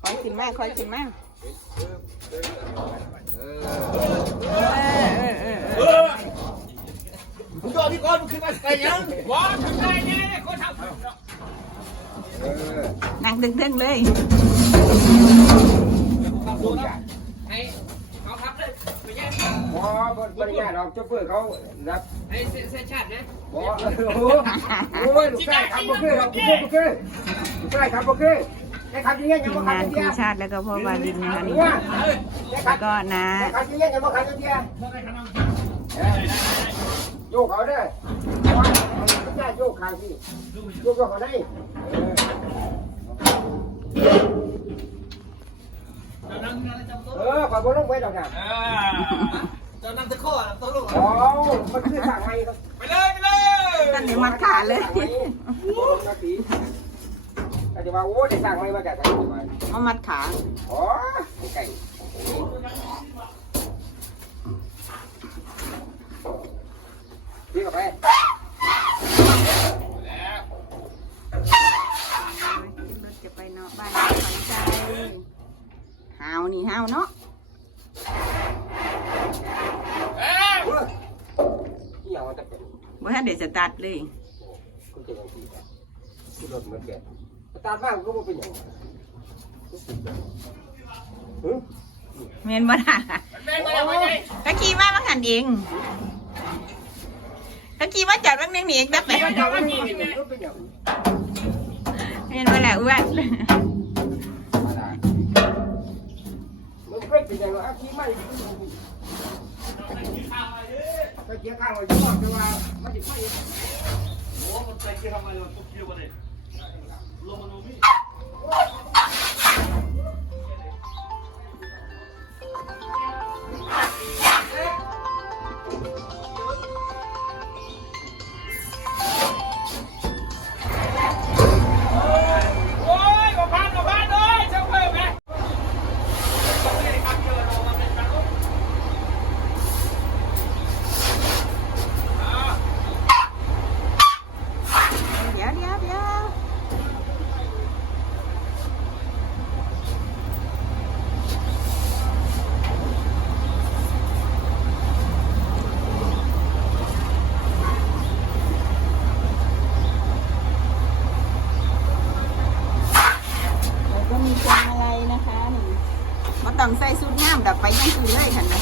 คอยขึ้นมาคอยขึ้นมาเออเออเออมึงยอดพี่ก้อนมึงขึ้นมาใส่ยังว้าถึงได้เนี่ยคนทำนั่งดึงๆเลยให้เขาทับเลยไปแย่งพอบริญญาเราเจ้าเพื่อเขารับให้เส้นชาตินะบอโอ้โหลูกชายขับบ่คือเราบ่คือบ่คือลูกชายขับบ่คือได้ขับยังไงยัง ทีมงานเดีทียมชาติแล้วก็พ่อวาลินนะคะนี่แล้วก็นะได้ขับยังไงยังบ่ขับเดียโยกเขาเด้ว่าลูกชายโยกขางที่โยกเขาได้เออขอบ่ลงไว้ดอกนะจะนั่งตะข้อตะลุกอ๋อมันคือทางไงไปเลยไปเลยตั้งแต่มัดขาเลย แต่จะว่าโอ้ได้สั่งไม่มาจากไหนมามามัดขาอ๋อไก่พี่กับไปขึ้นรถจะไปเนาะบ้านฝันใจหาวนี่หาวเนาะที่อย่างมันจะเป็นบ่ทันได้สตาร์ทเลยคุณจะยังที่ที่รถเหมือนกัน ตาบ้านก็ไม่เป็นอย่างแม่นบ่ล่ะแม่งมาแล้วไปเลยตะกี้มามาหันเองตะกี้มาจอดบางนึงนี่เองแป๊บไปก็จะไม่มีก็เป็นอย่างแม่นบ่ล่ะอ้วนมันเคยเป็นอย่างอาชีพไม่ก็เกี่ยวข้าวอยู่ว่าแต่ว่ามันจะไม่โอ้มันใส่เกียร์ทำไมเราตุ๊กเกียร์วะเนี่ย ลงมาดูพี่ ไปยังกูเลยเห็นไหม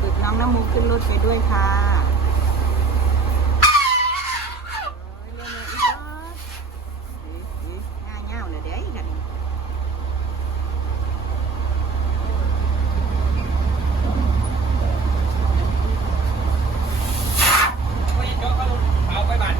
ฝึกน้องน้ำมูกขึ้นรถไปด้วยค่ะโอ้ยเร็วๆอีกแล้วเอ๊ะเอ๊ะง่ายเง่าเลยเดี๋ยวอีกค่ะนี่ เอาไปบ้าน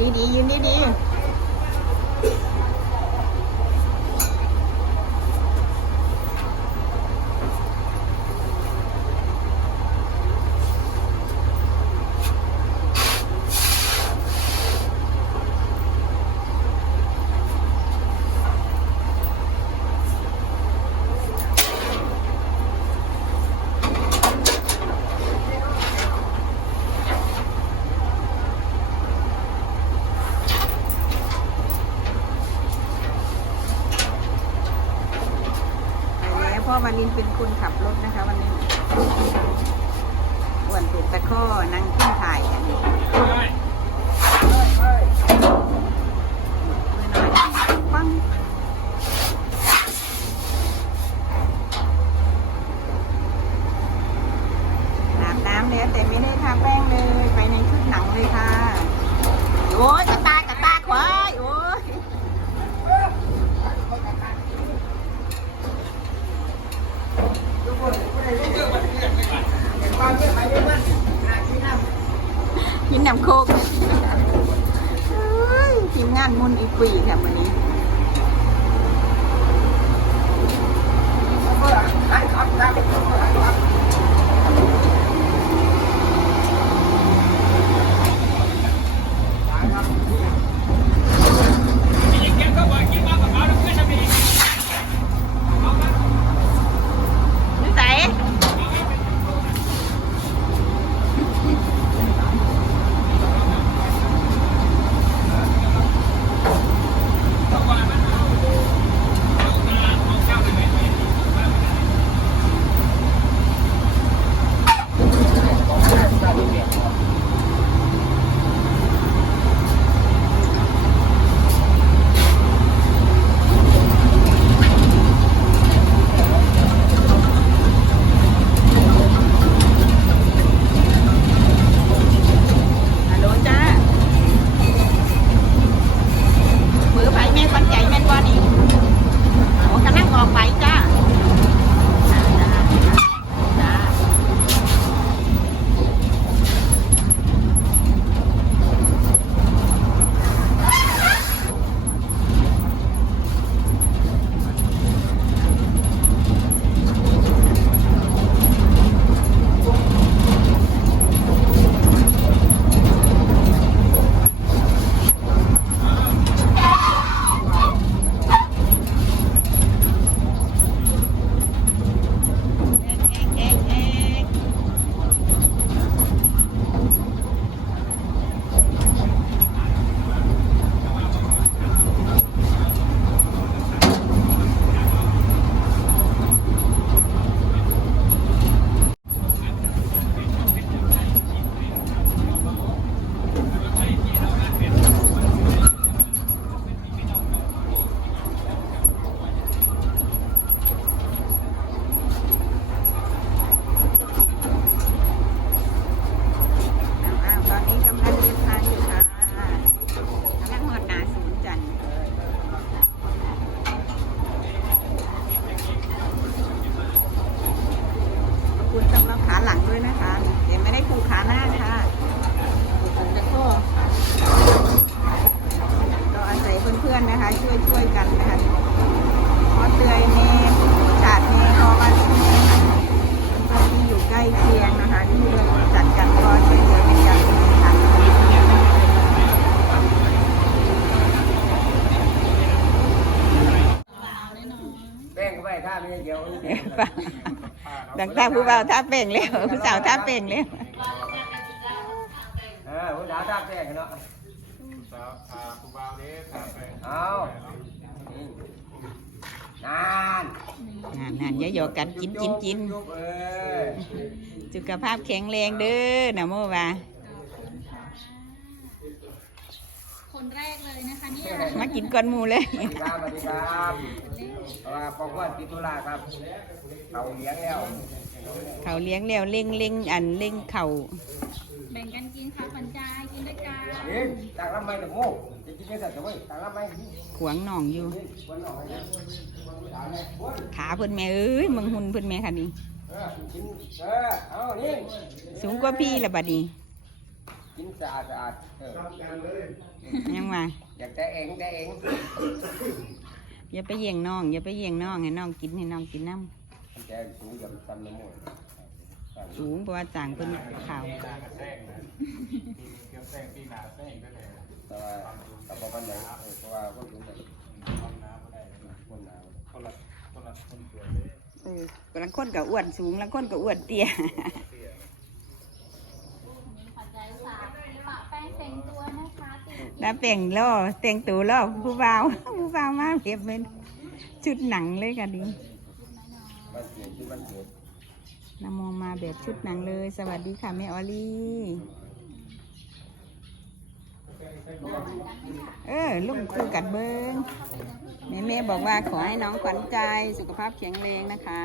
ยืนดีๆยืนดีๆไปแล้วพ่อวาลิน เป็นคนขับรถนะคะ ดังท่าผู้เบาท่าเป่งเร็วผู้สาวท่าเป่งเร็วเออผู้สาวท่าแป้งเนาะสาวพาคุณบ่าวนี้พาไปเอานานงานนั่นอย่ายกกันกินกินกินสุขภาพแข็งแรงเด้อนะโมว่า คนแรกเลยนะคะเนี่ยมากินก้อนหมูเลยครับสวัสดีครับเพราะว่าปองวันปิตุลาครับ เขาเลี้ยงแล้วเขาเลี้ยงแล้วเล่งเล่งอันเล่งเข่าแบ่งกันกินค่ะปัญจายกินด้วยกันเองต่างลำไม้แต่โม่จะกินไม่เสร็จแต่เว้ยต่างลำไม้นี่ขวางหนองอยู่วันหน่อยนะตามเลยวนขาเพิ่นแม่เอ้ยมึงหุ่นเพิ่นแม่ค่ะนี่เออกินเออเอานี่สูงกว่าพี่ละบัดนี้ กินสะอาดสะอาดเออยังว่าอยากแต่เองแต่เองอย่าไปเยี่ยงน้องอย่าไปเยี่ยงน้องให้น้องกินให้น้องกินน้แต่สูงกับซ้ำน้ำมันำสูงเพราะว่าจางเพิ่นขาวเก็บแป้งปีหนาแป้งก็ได้แต่ว่าแต่พอปันไหนเออเพราะว่าคนสูงแต่ห้องน้ำก็ได้คนหนาวคนละคนละคนสวยเลยเออบางคนก็อ้วนสูงบางคนก็อ้วนเตี้ย ปัญจายสามปะแป้งแต่งตัวนะคะติด แล้วแต่งล่อแต่งตัวล่อผู้บ่าวผู้บ่าวมาเพียบเป็นชุดหนังเลยค่ะดิบ้านเกิดที่บ้านเกิดนำมองมาแบบชุดหนังเลย สวัสดีค่ะแม่ออลี่ เออลุงคู่กัดเบิงแม่แม่บอกว่าขอให้น้องขวัญใจสุขภาพแข็งแรงนะคะ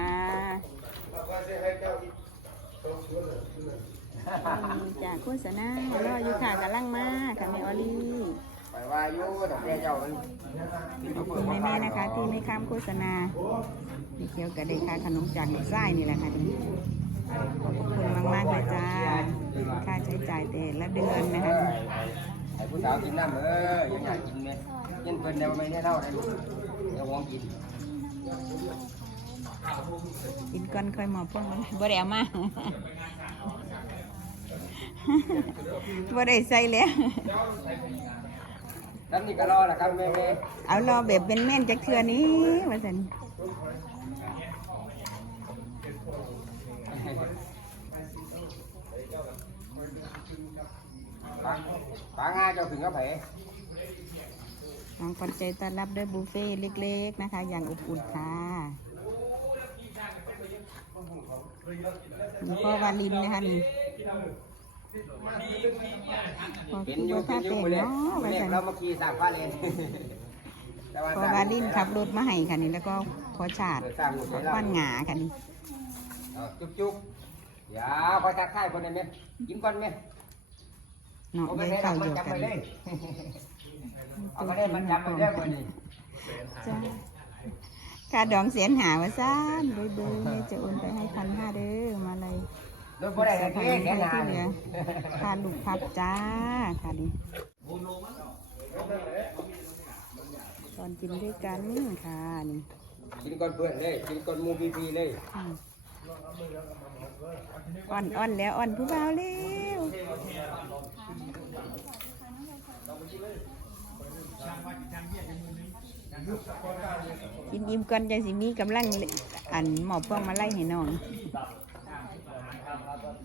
จากโฆษณารออยู่ค่ะกำลังมาค่ะแม่ออลี่ไปว่าอยู่ดอกแก้เจ้ามันขอบคุณแม่ๆนะคะ ที่ไม่ข้ามโฆษณามีเคี้ยวกับเด็กค่าขนมจากไส้นี่แหละค่ะนี่ขอบคุณมากๆเลยจ้าค่าใช้จ่ายแต่ละเดือนนะคะไอ้ผู้สาวกินน้ำเออยังอยากกินไหมกินเพิ่นเดี๋ยวไม่ได้เล่าได้เดี๋ยวหวงกินกินก่อนค่อยหมอพวกมันบ่ได้เอามา บ่ได้ใส่แล้วน้ำนี่ก็รอแหละครับแม่แม่เอารอแบบเป็นแม่นจากเทือนี้ว่าสันปางปางาเจ้าถึงกับไผน้องคนใจต้อนรับด้วยบุฟเฟ่ต์เล็กๆนะคะ อย่างอบอุ่นค่ะนี่พ่อวาลินนะคะนี่ พอเป็นคิดอยู่ว่าเป็ถ้านอยู่เป็นมื้อนี้เนาะว่าเรียสักนเรามาขี่สร้างฟ้าเลนแต่พอวาลินขับรถมาให้ค่ะนี่แล้วก็พอชาดสร้างหมู่ขไทอยเราควันหงาค่ะนี่เอาจุ๊บจุ๊บเดี๋ยวคอยทักทายคนได้ไหมยิ้มก่อนไหมเนาะผมได้ไม่ได้เข้ามัอนยู่จำกัไปนเลยเอาไปเลยมันจำไปเลยคนนี้ จ้าค่าดองเสียนหาว่าซ่านดูดูแม่จะโอนไปให้พันห้าเด้อมาเลย โดนบ่ได้เลยพันเอ๊ะให้แค่นาที่นเหลือค่าลูกพับจ้าค่ะดิตอนกินด้วยกันค่ะนี่กินก่อนเพื่อนเลยกินก่อนหมูพีพีเลยอืมอ่อนอ่อนแล้วอ่อนผู้บ่าวเร็วกินอิ่มก่อนจะสิมีกำลังอันหมอบพวงมาไล่ให้น้อง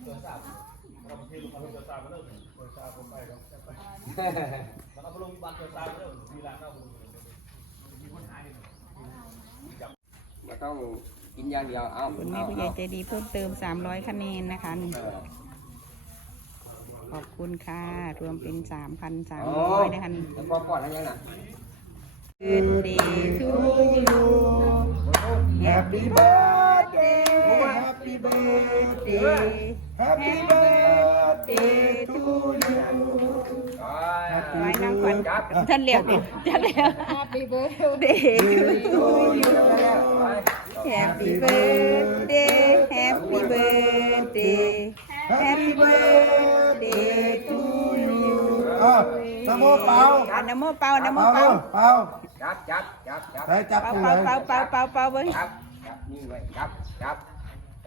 ไม่ต้องกินอย่างเดียวเอาคุณแม่ผู้ใหญ่ใจดีเพิ่มเติม 300 คะแนนนะคะนี่ขอบคุณค่ะ รวมเป็น 3,300นะคะนี่แล้วพอก่อนแล้วยังน่ะ Birthday to you Happy birthday Happy birthday Happy birthday to you ไว้น้องขวัญจับท่านเรียกดิท่านเรียก Happy birthday to you Happy birthday Happy birthday Happy birthday to you อะนะโมเปล่าอะนะโมเป่านะโมเปล่าเป่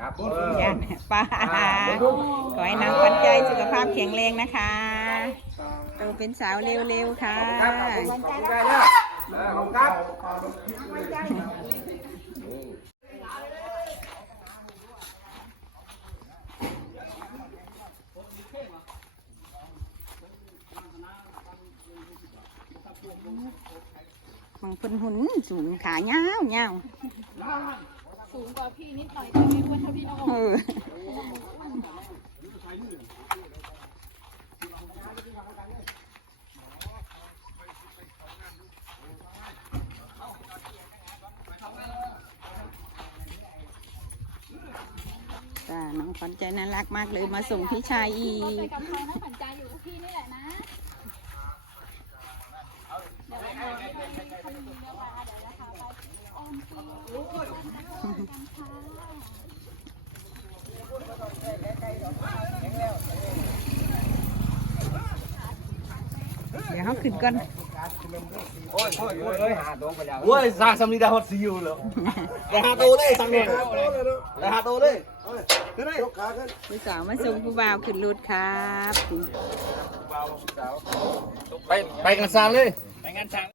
ครจับเป่ากูเป่าเลยเป่าเป่าเป่าเป่าเบิ้งจับจับนี่ไว้จับจับจับเออยันป้าขอให้นางขวัญใจสุขภาพแข็งแรงนะคะโตเป็นสาวเร็วๆค่ะครับขอบคุณขอบคุณได้เด้อเออขอบคุณครับนี่มังเพิ่นหุ่นสูงขาเงาวเงาว สูงกว่าพี่นิดหน่อยแต่ไม่อ้วนเท่าพี่น้องเออจ้าน้องขวัญใจน่ารักมากเลยมาส่งพี่ชายอีก กับเขานะขวัญใจอยู่กับพี่นี่แหละนะ เดี๋ยวเราไปทำดีนะคะเดี๋ยวนะคะไปอ้อมพี่กันค่ะ เดี๋ยวเขาขึ้นก่อนโอ้ยโอ้ยโอ้ยเอ้ยหาตัวไปแล้วโอ้ยสร้างสำลีดาฮอตซิวเลยแต่หาโตเลยสังเนี่ยแต่หาโตเลยขึ้นเลยขาขึ้นผู้สาวมาส่งผู้บ่าวขึ้นรถครับ ไปไปกันสร้างเลย ไปงานซาง